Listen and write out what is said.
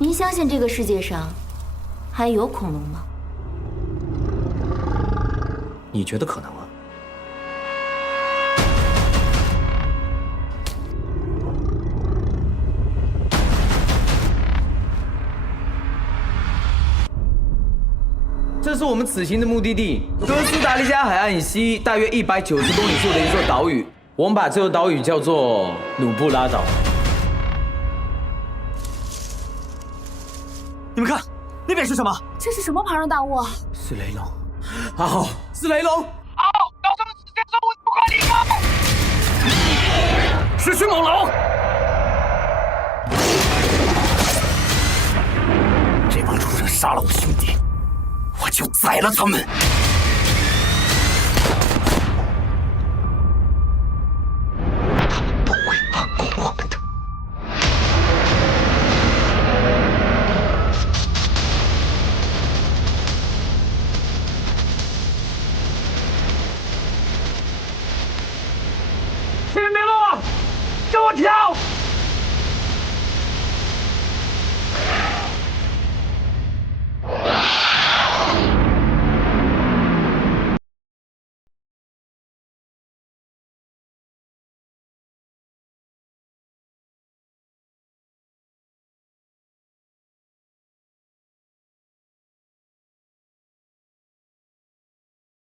您相信这个世界上还有恐龙吗？你觉得可能吗？这是我们此行的目的地——哥斯达黎加海岸以西大约190公里处的一座岛屿。我们把这座岛屿叫做努布拉岛。你们看，那边是什么？这是什么庞然大物啊？是雷龙。阿浩，是雷龙。阿浩，岛上的时间生物不快离开！是迅猛龙！这帮畜生杀了我兄弟，我就宰了他们！他们不会放过我们的。前面了，跟我跳！